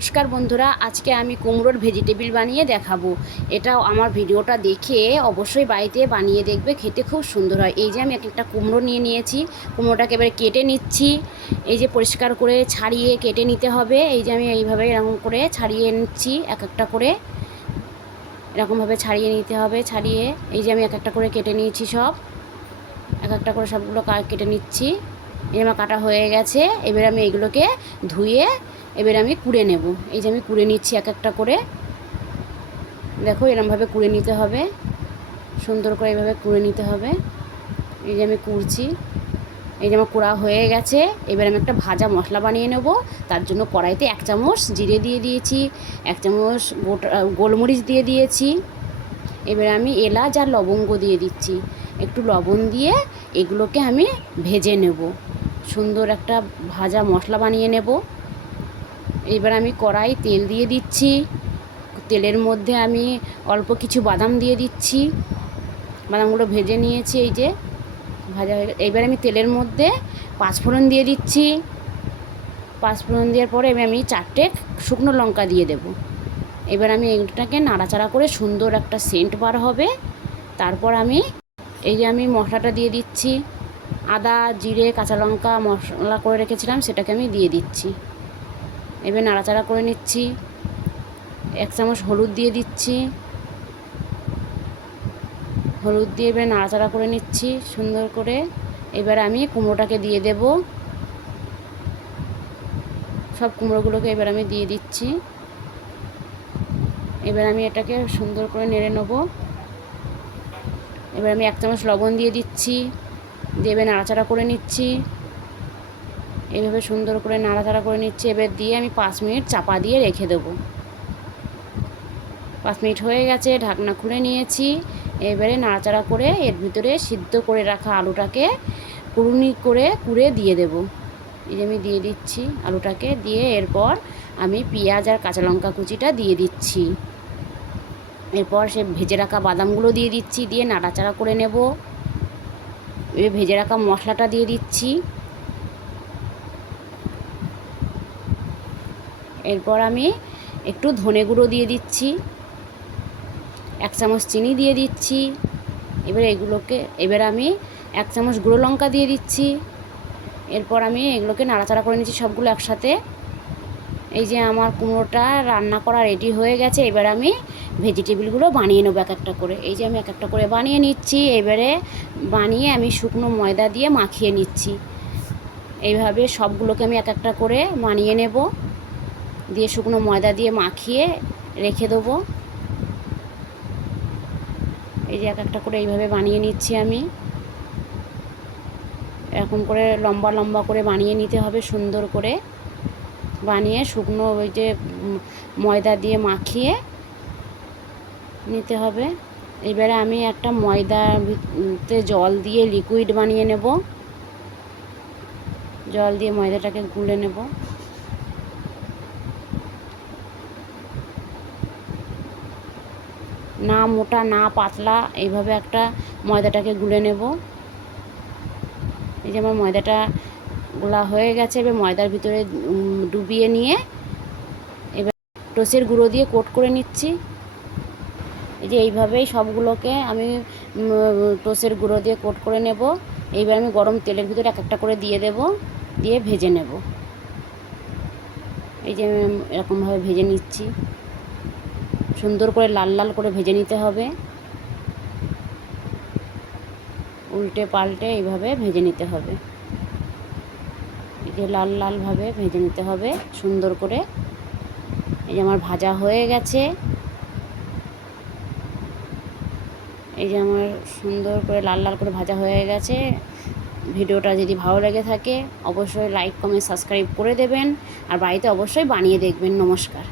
নমস্কার বন্ধুরা, আজকে আমি কুমড়োর ভেজিটেবিল বানিয়ে দেখাবো। এটাও আমার ভিডিওটা দেখে অবশ্যই বাড়িতে বানিয়ে দেখবে, খেতে খুব সুন্দর হয়। এই যে আমি একটা কুমড়ো নিয়ে নিয়েছি, কুমড়োটাকে এবারে কেটে নিচ্ছি। এই যে পরিষ্কার করে ছাড়িয়ে কেটে নিতে হবে। এই যে আমি এইভাবে এরকম করে ছাড়িয়ে নিচ্ছি, এক একটা করে এরকমভাবে ছাড়িয়ে নিতে হবে। ছাড়িয়ে এই যে আমি এক একটা করে কেটে নিয়েছি, সব এক একটা করে সবগুলো কেটে নিচ্ছি। এই আমার কাটা হয়ে গেছে। এবার আমি এইগুলোকে ধুয়ে এবার আমি কুড়ে নেব। এই যে আমি কুড়ে নিচ্ছি এক একটা করে, দেখো এরমভাবে কুড়ে নিতে হবে, সুন্দর করে এইভাবে কুড়ে নিতে হবে। এই যে আমি কুড়ছি, এই যে আমার কুড়া হয়ে গেছে। এবার আমি একটা ভাজা মশলা বানিয়ে নেব। তার জন্য কড়াইতে 1 চামচ জিরে দিয়ে দিয়েছি, 1 চামচ গোলমরিচ দিয়ে দিয়েছি। এবার আমি এলাচ আর লবঙ্গ দিয়ে দিচ্ছি, একটু লবণ দিয়ে এগুলোকে আমি ভেজে নেব। সুন্দর একটা ভাজা মশলা বানিয়ে নেব। এবার আমি কড়াই তেল দিয়ে দিচ্ছি, তেলের মধ্যে আমি অল্প কিছু বাদাম দিয়ে দিচ্ছি। বাদামগুলো ভেজে নিয়েছি, এই যে ভাজা হয়ে গেছে। এবার আমি তেলের মধ্যে 5 ফোড়ন দিয়ে দিচ্ছি। 5 ফোড়ন দেওয়ার পরে এবার আমি 4টে শুকনো লঙ্কা দিয়ে দেব। এবার আমি এটাকে নাড়াচাড়া করে সুন্দর একটা সেন্ট বার হবে। তারপর আমি এই যে আমি মশলাটা দিয়ে দিচ্ছি, আদা জিরে কাঁচা লঙ্কা মশলা করে রেখেছিলাম, সেটাকে আমি দিয়ে দিচ্ছি। এবার নাড়াচাড়া করে নিচ্ছি। 1 চামচ হলুদ দিয়ে দিচ্ছি, হলুদ দিয়ে এবার নাড়াচাড়া করে নিচ্ছি সুন্দর করে। এবার আমি কুমড়োটাকে দিয়ে দেব, সব কুমড়োগুলোকে এবার আমি দিয়ে দিচ্ছি। এবার আমি এটাকে সুন্দর করে নেড়ে নেব। এবার আমি 1 চামচ লবণ দিয়ে দিচ্ছি, দিয়ে এবার নাড়াচাড়া করে নিচ্ছি। এইভাবে সুন্দর করে নাড়াচাড়া করে নিচ্ছি। এবার দিয়ে আমি 5 মিনিট চাপা দিয়ে রেখে দেবো। 5 মিনিট হয়ে গেছে, ঢাকনা খুলে নিয়েছি। এবারে নাড়াচাড়া করে এর ভিতরে সিদ্ধ করে রাখা আলুটাকে কুড়ুনি করে কুড়ে দিয়ে দেব। এই যে আমি দিয়ে দিচ্ছি আলুটাকে, দিয়ে এরপর আমি পেঁয়াজ আর কাঁচা লঙ্কা কুচিটা দিয়ে দিচ্ছি। এরপর সে ভেজে রাখা বাদামগুলো দিয়ে দিচ্ছি, দিয়ে নাড়াচাড়া করে নেব। এবার ভেজে রাখা মশলাটা দিয়ে দিচ্ছি। এরপর আমি একটু ধনে গুঁড়ো দিয়ে দিচ্ছি, 1 চামচ চিনি দিয়ে দিচ্ছি। এবার আমি 1 চামচ গুঁড়ো লঙ্কা দিয়ে দিচ্ছি। এরপর আমি এগুলোকে নাড়াচাড়া করে নিচ্ছি সবগুলো একসাথে। এই যে আমার কুমড়োটা রান্না করা রেডি হয়ে গেছে। এবার আমি ভেজিটেবিলগুলো বানিয়ে নেবো এক একটা করে। এই যে আমি এক একটা করে বানিয়ে নিচ্ছি। এবারে বানিয়ে আমি শুকনো ময়দা দিয়ে মাখিয়ে নিচ্ছি। এইভাবে সবগুলোকে আমি এক একটা করে বানিয়ে নেব, দিয়ে শুকনো ময়দা দিয়ে মাখিয়ে রেখে দেবো। এই যে এক একটা করে এইভাবে বানিয়ে নিচ্ছি আমি। এরকম করে লম্বা লম্বা করে বানিয়ে নিতে হবে, সুন্দর করে বানিয়ে শুকনো ওই যে ময়দা দিয়ে মাখিয়ে নিতে হবে। এবারে আমি একটা ময়দাতে জল দিয়ে লিকুইড বানিয়ে নেব, জল দিয়ে ময়দাটাকে গুলে নেব। না মোটা না পাতলা, এইভাবে একটা ময়দাটাকে গুলে নেব। এই যে আমার ময়দাটা গোলা হয়ে গেছে। এবার ময়দার ভিতরে ডুবিয়ে নিয়ে এবার টোস্টের গুঁড়ো দিয়ে কোট করে নিচ্ছি। এই যে এইভাবেই সবগুলোকে আমি টোস্টের গুঁড়ো দিয়ে কোট করে নেব। এইবার আমি গরম তেলের ভিতরে এক একটা করে দিয়ে দেব, দিয়ে ভেজে নেব। এই যে আমি এরকমভাবে ভেজে নিচ্ছি, সুন্দর করে লাল লাল করে ভেজে নিতে হবে। উল্টে পাল্টে এইভাবে ভেজে নিতে হবে। এই যে লাল লালভাবে ভেজে নিতে হবে সুন্দর করে। এই যে আমার ভাজা হয়ে গেছে। এই যে আমার সুন্দর করে লাল লাল করে ভাজা হয়ে গেছে। ভিডিওটা যদি ভালো লেগে থাকে অবশ্যই লাইক কমেন্ট সাবস্ক্রাইব করে দেবেন, আর বাড়িতে অবশ্যই বানিয়ে দেখবেন। নমস্কার।